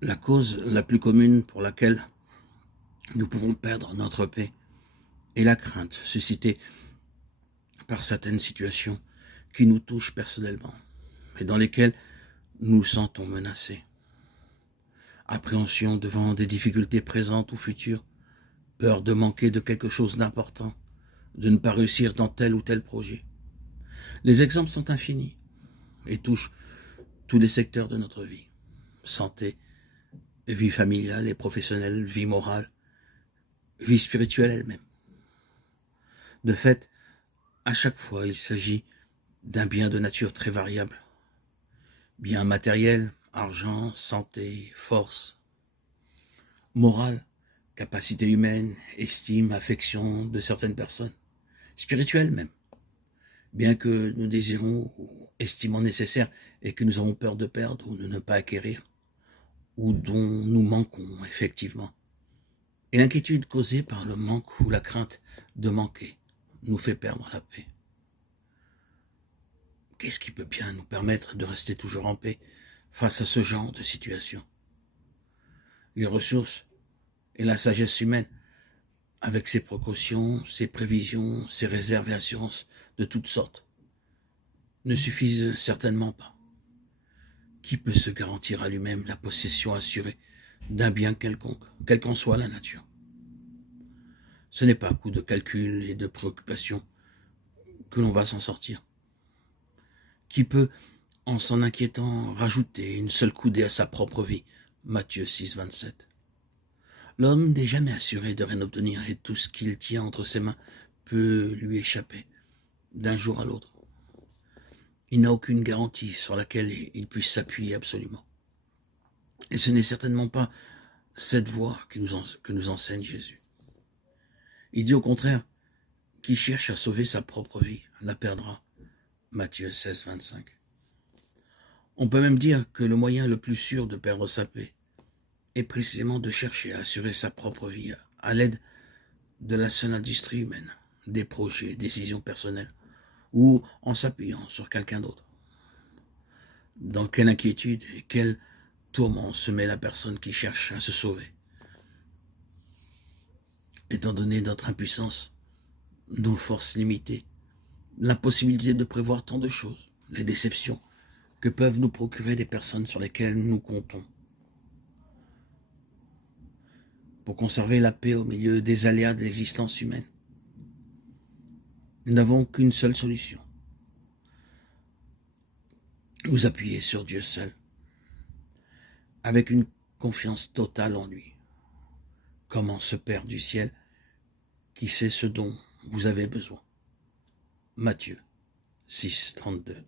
La cause la plus commune pour laquelle nous pouvons perdre notre paix est la crainte suscitée par certaines situations qui nous touchent personnellement et dans lesquelles nous nous sentons menacés. Appréhension devant des difficultés présentes ou futures, peur de manquer de quelque chose d'important, de ne pas réussir dans tel ou tel projet. Les exemples sont infinis et touchent tous les secteurs de notre vie. Santé, vie familiale et professionnelle, vie morale, vie spirituelle elle-même. De fait, à chaque fois, il s'agit d'un bien de nature très variable. Bien matériel, argent, santé, force. Morale, capacité humaine, estime, affection de certaines personnes. Spirituelle même. Bien que nous désirons ou estimons nécessaire et que nous avons peur de perdre ou de ne pas acquérir, ou dont nous manquons effectivement. Et l'inquiétude causée par le manque ou la crainte de manquer nous fait perdre la paix. Qu'est-ce qui peut bien nous permettre de rester toujours en paix face à ce genre de situation? Les ressources et la sagesse humaine, avec ses précautions, ses prévisions, ses réserves et assurances de toutes sortes, ne suffisent certainement pas. Qui peut se garantir à lui-même la possession assurée d'un bien quelconque, quelle qu'en soit la nature? Ce n'est pas à coup de calcul et de préoccupation que l'on va s'en sortir. Qui peut, en s'en inquiétant, rajouter une seule coudée à sa propre vie? Matthieu 6, 27. L'homme n'est jamais assuré de rien obtenir et tout ce qu'il tient entre ses mains peut lui échapper d'un jour à l'autre. Il n'a aucune garantie sur laquelle il puisse s'appuyer absolument. Et ce n'est certainement pas cette voie que nous enseigne Jésus. Il dit au contraire, qui cherche à sauver sa propre vie la perdra. Matthieu 16, 25. On peut même dire que le moyen le plus sûr de perdre sa paix est précisément de chercher à assurer sa propre vie à l'aide de la seule industrie humaine, des projets, décisions personnelles, ou en s'appuyant sur quelqu'un d'autre. Dans quelle inquiétude et quel tourment se met la personne qui cherche à se sauver? Étant donné notre impuissance, nos forces limitées, l'impossibilité de prévoir tant de choses, les déceptions que peuvent nous procurer des personnes sur lesquelles nous comptons. Pour conserver la paix au milieu des aléas de l'existence humaine, nous n'avons qu'une seule solution. Nous appuyer sur Dieu seul, avec une confiance totale en lui, comme en ce Père du ciel qui sait ce dont vous avez besoin. Matthieu 6, 32.